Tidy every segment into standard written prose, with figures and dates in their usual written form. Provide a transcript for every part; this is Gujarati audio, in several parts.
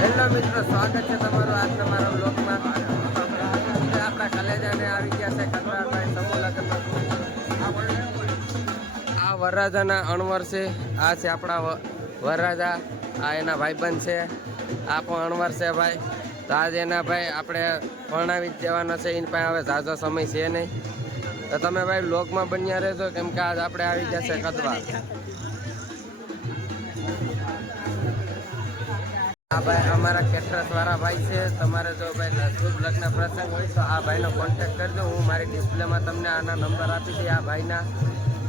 હેલો મિત્રો, સ્વાગત છે તમારું આજના મારા બ્લોગમાં. આપણા કલેજાને આવી ગયા છે કટરાભાઈ સમૂહ લગ્નમાં. આ વરરાજાના અણવર છે. આ છે આપણા વરરાજા. આ એના ભાઈબંધ છે. આ પણ અણવર છે ભાઈ. તો આજ એના ભાઈ આપણે પરણાવી જ દેવાનો છે. એની પાસે હવે ઝાઝો સમય છે નહીં. તો તમે ભાઈ બ્લોગમાં બન્યા રહેજો, કેમ કે આજ આપણે આવી જશે કદવા. આ ભાઈ અમારા કેટરસ વાળા ભાઈ છે. તમારે જો ભાઈ શુભ લગ્ન પ્રસંગ હોય તો આ ભાઈનો કોન્ટેક્ટ કરજો. હું મારી ડિસ્પ્લેમાં તમને આના નંબર આપી દઈ આ ભાઈના.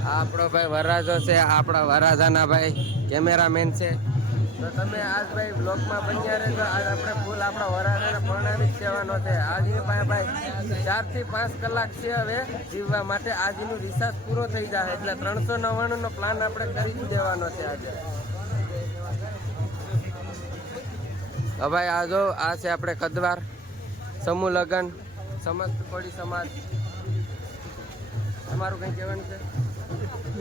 આ આપણો ભાઈ વરરાજો છે. આપણા વરરાજાના ભાઈ કેમેરામેન છે. તો તમે આજ ભાઈ બ્લોગમાં બન્યા રહેજો. આજ આપણે ફૂલ આપણા વરરાજાને પરણાવી જ દેવાનો છે. આજની પાસે ભાઈ 4 થી 5 કલાક છે હવે જીવવા માટે. આજનું રિસાર્ચ પૂરો થઈ જાય એટલે 399નો પ્લાન આપણે કરી જ દેવાનો છે આજે. ભાઈ આ જો આ છે આપણે કદવાર સમૂહ લગ્ન સમસ્ત કોળી સમાજ. તમારું કંઈ કહેવાનું છે?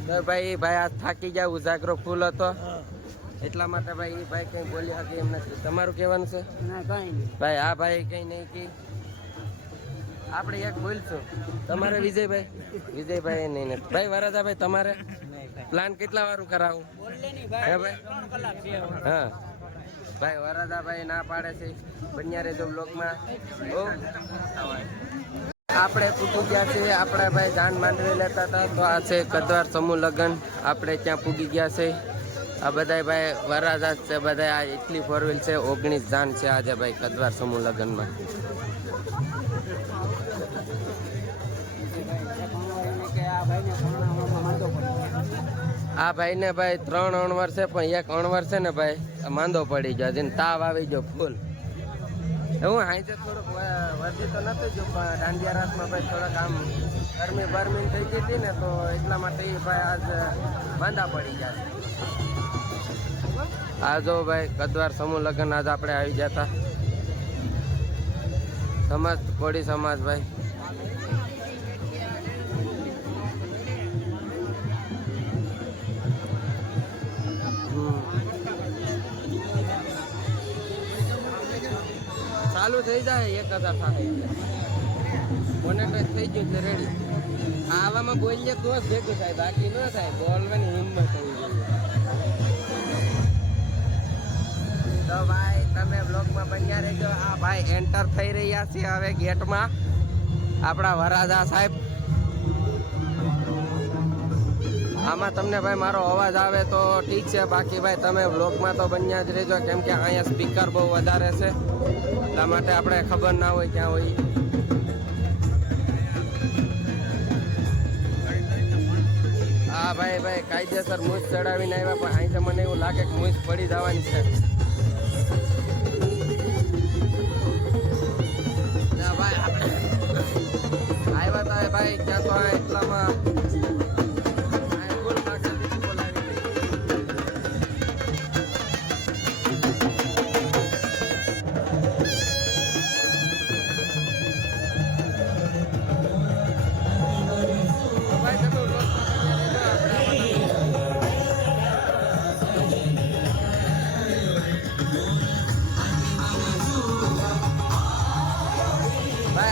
તો ભાઈ આ થાકી જાય, ઉજાગરો ફૂલ હતો એટલા માટે ભાઈ એ ભાઈ કંઈ બોલી શકે એમ નથી. તમારું કહેવાનું છે? ભાઈ આ ભાઈ કંઈ નહીં કે આપણે એક બોલશું. તમારે વિજયભાઈ નહીં ભાઈ વરરાજાભાઈ તમારે પ્લાન કેટલા વારું કરાવું? હે ભાઈ? હા ભાઈ વરરાજાભાઈ ના પાડે છે. બન્યા રહેજો બ્લોગમાં. આપણે પૂગી ગયા છે. આપણા ભાઈ જાન માંડવી લેતા હતા તો આ છે કદવાર સમૂહ લગ્ન. આપણે ત્યાં પૂગી ગયા છે. આ બધા ભાઈ વરરાજા છે. બધા આ એટલી 4 વ્હીલ છે. 19 જાન છે આજે ભાઈ કદવાર સમૂહ લગ્નમાં. આ ભાઈને ભાઈ 3 અણવર છે, પણ એક અણવર છે ને ભાઈ માંદો પડી ગયો. જેને તાવ આવી ગયો ફૂલ. હું હાઈજે થોડુંક વધી તો નતું જો, પણ દાંડિયા રાતમાં ભાઈ થોડાક આમ ગરમી થઈ ગઈ હતી ને, તો એટલા માટે એ ભાઈ આજ માંદા પડી ગયા છે. આ જો ભાઈ કદવાર સમૂહ લગ્ન આજ આપણે આવી ગયા હતા. સમસ્ત કોળી સમાજ ભાઈ. ચાલુ થઈ જાય 1000 સાથે મોનેટાઈઝ થઈ ગયું એટલે રેડી. આવામાં બોલીએ તો જ ભેગું થાય, બાકી ન થાય. બોલવાની હિંમત હોવી જોઈએ. તો ભાઈ તમે બ્લોગમાં બન્યા રહેજો. આ ભાઈ એન્ટર થઈ રહ્યા છે હવે ગેટમાં આપણા વરરાજા સાહેબ. આમાં તમને ભાઈ મારો અવાજ આવે તો ઠીક છે, બાકી ભાઈ તમે બ્લોગમાં તો બન્યા જ રહેજો, કેમ કે અહીંયા સ્પીકર બહુ વધારે છે. એટલા માટે આપણે ખબર ના હોય ક્યાં હોય. હા ભાઈ કાયદેસર મૂછ ચડાવીને આવ્યા, પણ અહીં તો મને એવું લાગે કે મૂછ પડી જવાની છે. ભાઈ આવ્યા હતા ભાઈ ક્યાં તો એટલામાં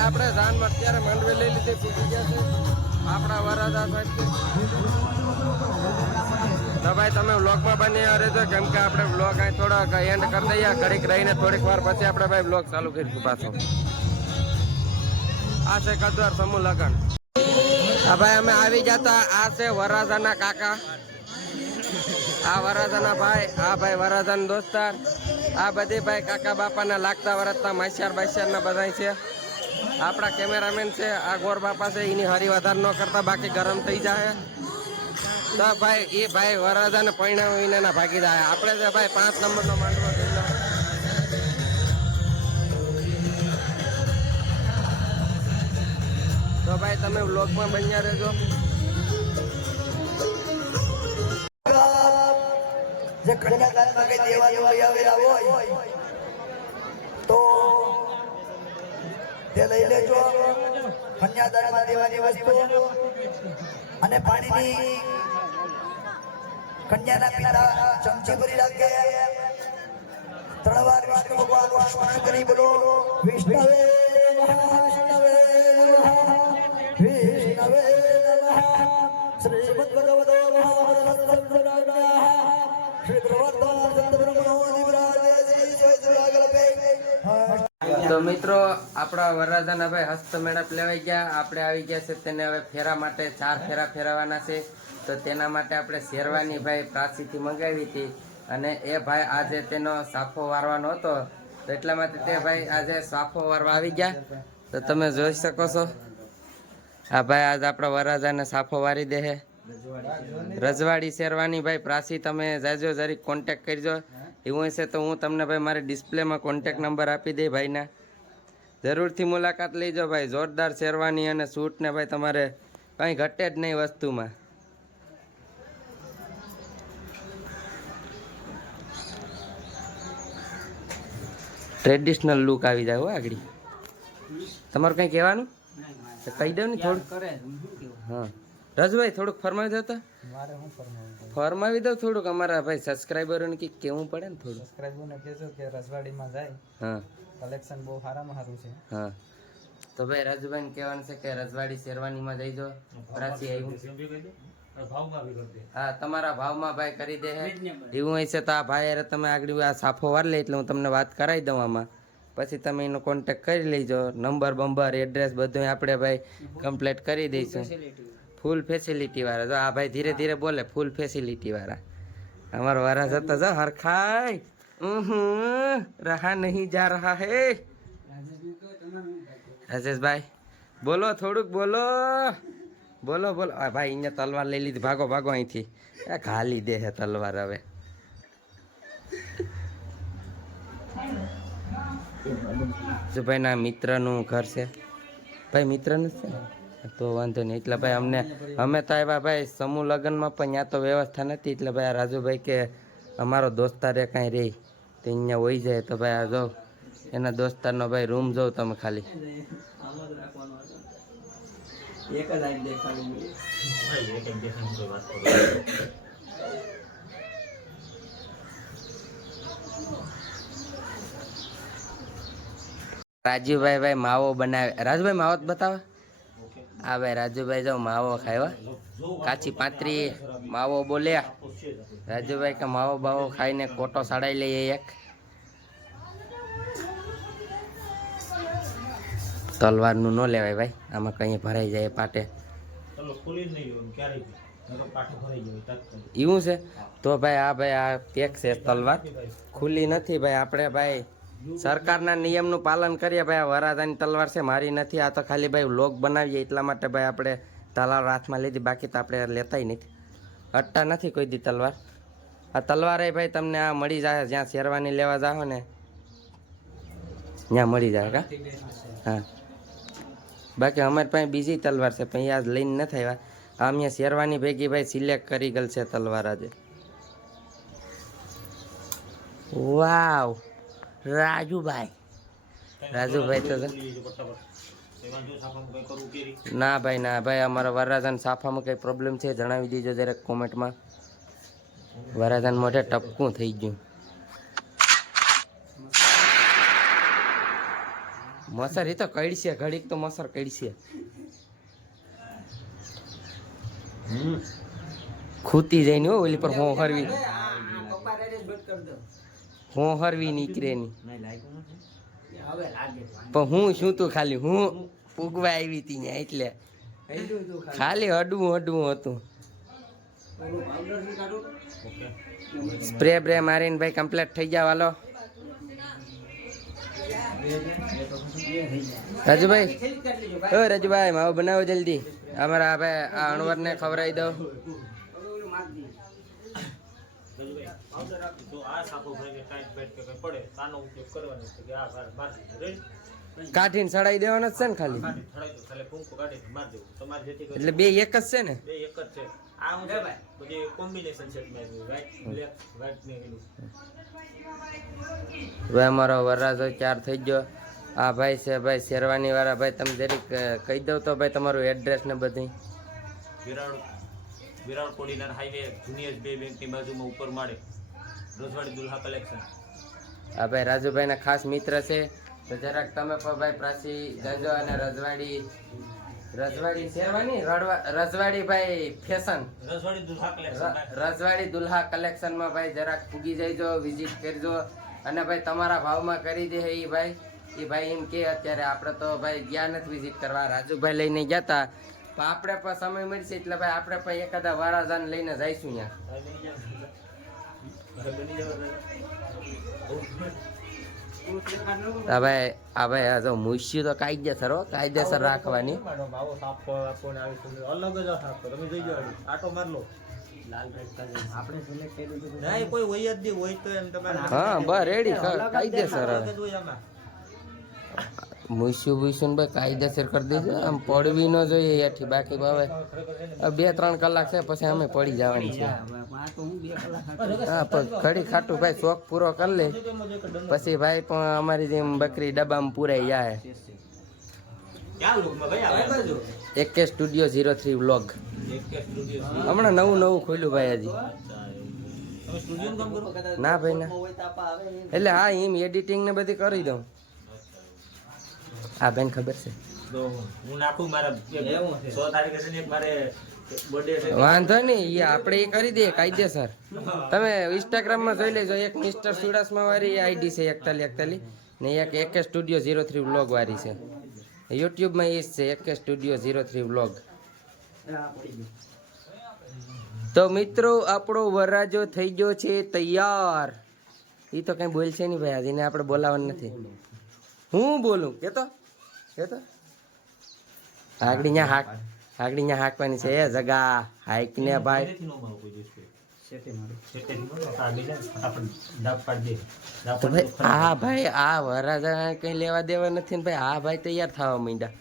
આપણે જાનમાં અત્યારે માંડવી લઈ લીધી, પૂછી ગયા છે આપણા વરરાજા સાહેબ છે. તો ભાઈ તમે વ્લોગમાં બની રહેજો, કેમ કે આપણે વ્લોગ અહીં થોડોક એન્ડ કરી દઈએ. ઘડીક રહીને થોડીક વાર પછી આપણે ભાઈ વ્લોગ ચાલુ કરીશું પાછો. આ છે કદવાર સમૂહ લગ્ન. હા ભાઈ અમે આવી જતા. આ છે વરરાજાના કાકા, આ વરરાજાના ભાઈ, આ ભાઈ વરરાજાના દોસ્તાર. આ બધી ભાઈ કાકા બાપાના લાગતા વરસતા માસ્યાર બાસ્યારના બધા છે. આપણા કેમેરામેન છે આ ગોર બાપા છે. એની હરી વધારે ન કરતા, બાકી ગરમ થઈ જાય. તો ભાઈ એ ભાઈ વરરાજાને પરિણામ ભાગી જાય. આપણે છે ભાઈ 5 નંબરનો માંડવો થઈ લો. તો ભાઈ તમે વ્લોગમાં બન્યા રહેજો. જે કન્યાદાનમાં કઈ દેવાનું આવેલા હોય તો તે લઈ લેજો. કન્યાદાનમાં દેવાની વસ્તુ અને પાણીની કન્યાના પિતા ચમચી ભરી રાખે. ત્રણ વાર વિષ્ણુ ભગવાનનું સ્મરણ કરી બોલો વિષ્ણવે નમઃ વિષ્ણવે નમઃ વિષ્ણવે નમઃ શ્રીમદ ભગવતો મહાભારત શ્રી પ્રવર્તન સત્યબ્રહ્મણો દિવ્રાજે શ્રી સ્વયંકલ્પે તો મિત્રો આપણા વરરાજાના ભાઈ હસ્તમેળાપ લેવાઈ ગયા. આપણે આવી ગયા છે તેને હવે ફેરા માટે 4 ફેરા ફેરવવાના છે. તો તેના માટે આપણે શેરવાની ભાઈ પ્રાચીથી મંગાવી હતી અને એ ભાઈ આજે તેનો સાફો વારવાનો હતો. તો એટલા માટે તે ભાઈ આજે સાફો વારવા આવી ગયા. તો તમે જોઈ શકો છો આ ભાઈ આજે આપણા વરરાજાને સાફો વારી દે છે. રજવાડી શેરવાની ભાઈ પ્રાચી તમે જાજો જરીક કોન્ટેક કરજો. એવું હશે તો હું તમને ભાઈ મારી ડિસ્પ્લેમાં કોન્ટેક નંબર આપી દઈ ભાઈના. જરૂરથી મુલાકાત લેજો ભાઈ. જોરદાર શેરવાની અને સૂટ ને ભાઈ તમારે કંઈ ઘટે જ નહીં વસ્તુમાં. ટ્રેડિશનલ લુક આવી જાય હો આગળ. તમારું કંઈ કહેવાનું તો કહી દઉં ને થોડું. હા રાજુભાઈ થોડુંક ફરમાવી દો તો. ફરમાવી દો થોડુંક. અમારા ભાઈ સબસ્ક્રાઈબરોને કંઈક કહેવું પડે ને થોડું. સબસ્ક્રાઇબરને કહેજો કે રજવાડીમાં જાય. હા કલેક્શન બહુ સારામાં સારું છે. હા તો ભાઈ રાજુભાઈને કહેવાનું છે કે રજવાડી શેરવાનીમાં જઈજો. પ્રાચી આવ્યું. હા તમારા ભાવમાં ભાઈ કરી દે. એવું હોય છે તો આ ભાઈ યાર તમે આગળ આ સાફો વાર લે એટલે હું તમને વાત કરાવી દઉં આમાં. પછી તમે એનો કોન્ટેક કરી લેજો. નંબર બંબર એડ્રેસ બધું આપણે ભાઈ કમ્પ્લીટ કરી દઈશું. ફૂલ ફેસિલિટી વાળા. જો આ ભાઈ ધીરે ધીરે બોલે. ફૂલ ફેસિલિટી વાળા અમારો વારા જતા જો હરખાય. રહા નહીં જા રહા હે. રાજેશભાઈ બોલો થોડુંક બોલો. બોલો બોલો. આ ભાઈ અહીંયા તલવાર લઈ લીધી. ભાગો ભાગો અહીંથી. ઘાલી દે હે તલવાર હવે. જો ભાઈ ના મિત્રનું ઘર છે. ભાઈ મિત્રનું છે ને તો વાંધો નહીં. એટલે ભાઈ અમે તો આવ્યા ભાઈ સમૂહ લગ્નમાં પણ ત્યાં તો વ્યવસ્થા નથી. એટલે ભાઈ આ રાજુભાઈ કે અમારો દોસ્તારે કાંઈ રહી તો અહીંયા હોઈ જાય. તો ભાઈ આ જો એના દોસ્તારનો ભાઈ રૂમ જોઉં તમે ખાલી. રાજુભાઈ ભાઈ માવો બનાવે. રાજુભાઈ માવો જ બતાવે. હા ભાઈ રાજુભાઈ જો માવો ખાય. કાચી પાત્રી માવો બોલ્યા. રાજુભાઈ કે માવો બાવો ખાઈને કોટો સાડાઈ લઈએ એક. તલવારનું ન લેવાય ભાઈ. આમાં કઈ ભરાઈ જાય પાટે. એવું છે તો ભાઈ આ પેક છે તલવાર. ખુલ્લી નથી ભાઈ. આપણે ભાઈ સરકારના નિયમનું પાલન કરીએ ભાઈ. આ વરાજાની તલવાર છે, મારી નથી. આ તો ખાલી ભાઈ વ્લોગ બનાવીએ એટલા માટે ભાઈ આપણે તલવાર હાથમાં લીધી. બાકી તો આપણે લેતાય નથી. અટ્ટા નથી કોઈ દી તલવાર. આ તલવાર એ ભાઈ તમને આ મળી જાય. જ્યાં શેરવાની લેવા જાઓ ને ત્યાં મળી જાય. કા હા બાકી અમારી પાસે બીજી તલવાર છે પણ યાદ લઈને નથી આવ્યા. આ અહીંયા શેરવાની ભેગી ભાઈ સિલેક્ટ કરી ગયેલ છે તલવાર આજે. વાવ રાજુભાઈ તો ના ભાઈ અમારા વરરાજાના સાફામાં કઈ પ્રોબ્લેમ છે જણાવી દીજો જરા કોમેન્ટમાં. વરરાજાન મોઢે ટપકું થઈ ગયું. મસર એ તો કઈડશે ઘડીક તો મસર કઈડશે. ખૂતી જાય ને ઓલી પર હોહરવી નીકળે ની. પણ હું શું તું ખાલી હું પૂગવા આવી હતી ત્યાં એટલે ખાલી હડવું હતું. સ્પ્રે બ્રે મારીને ભાઈ કમ્પ્લીટ થઈ ગયા. વાલો રાજુભાઈ માવો બનાવો જલ્દી. અમારા ભાઈ આ અણવરને ખવડાવી દો. કાઢીને સડાઈ દેવાનો છે ને ખાલી. એટલે બે એક જ છે ને. હવે અમારો વરરાજો 4 થઈ ગયો. આ ભાઈ છે ભાઈ શેરવાની વાળા. ભાઈ તમે જરીક કહી દો તો ભાઈ તમારું એડ્રેસ ને બધું. વિરાળ કોડીનાર હાઈવે જુનિયર બે બેંકની બાજુમાં ઉપર માળે રજવાડી દુલ્હા કલેક્શન. આ ભાઈ રાજુભાઈના ખાસ મિત્ર છે, તો જરાક તમે પણ ભાઈ પ્રાસી જજો. અને રજવાડી શેરવાની રજવાડી ભાઈ ફેશન રજવાડી દુલ્હા કલેક્શનમાં ભાઈ જરાક પૂગી જઈજો, વિઝિટ કરજો. અને ભાઈ તમારા ભાવમાં કરી દે એ ભાઈ એમ કે અત્યારે આપણે તો ભાઈ ગયા નથી વિઝિટ કરવા, રાજુભાઈ લઈને ગયા હતા, પણ આપણે પણ સમય મળશે એટલે ભાઈ આપણે પણ એકાદા વારાજાન લઈને જઈશું ત્યાં. આ ભાઈ આ જો મુશ્યું તો કાયદેસર હો, કાયદેસર રાખવાની. હા બસ રેડી કાયદેસર. મુશ્યું ભાઈ કાયદેસર કરી દેજો, આમ પડવી ન જોઈએ એથી. બાકી હવે 2-3 કલાક છે પછી અમે પડી જવાની છે. હા પણ ઘડી ખાટું ભાઈ શોખ પૂરો કરી લે પછી ભાઈ પણ અમારી જેમ બકરી ડબ્બામાં પૂરાઈ જાય. AK સ્ટુડિયો 03 વ્લોગ હમણાં નવું ખોલ્યું ભાઈ હજી. ના ભાઈ ના, એટલે હા એમ એડિટિંગ ને બધી કરી દઉં. આ બેન ખબર છે વાંધો નહીં, એ આપણે એ કરી દઈએ કાયદેસર. તમે ઇન્સ્ટાગ્રામમાં જોઈ લેજો, એક મિસ્ટર સુડાસમા વાળી આઈડી છે 4141 ને એક AK સ્ટુડિયો 03 વ્લોગ વાળી છે. યુટ્યુબમાં એ જ છે AK સ્ટુડિયો 03 વ્લોગ. તો મિત્રો આપણો વરરાજો થઈ ગયો છે તૈયાર. એ તો કઈ બોલશે નહીં ભાઈ, આજે આપણે બોલાવવાનું નથી. હું બોલું કેતો આગળ ત્યાં હાંકવાની છે. જગા હાઈક ને ભાઈ. તો ભાઈ આ ભાઈ આ વરરાજા કઈ લેવા દેવા નથી ને ભાઈ. આ ભાઈ તૈયાર થવા માંડ્યા.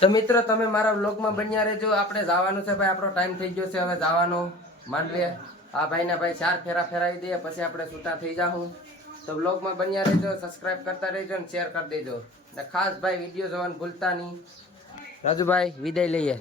તો મિત્રો તમે મારા વ્લોગમાં બન્યા રહેજો. આપણે જવાનું છે ભાઈ, આપણો ટાઈમ થઈ ગયો છે હવે જવાનો માંડવે. આ ભાઈને ભાઈ 4 ફેરા ફેરાવી દઈએ પછી આપણે છૂટા થઈ જાઉં. તો વ્લોગમાં બન્યા રહેજો, સબસ્ક્રાઇબ કરતા રહેજો અને શેર કરી દેજો. અને ખાસ ભાઈ વિડીયો જોવાનું ભૂલતા નહીં. રાજુભાઈ વિદાય લઈએ.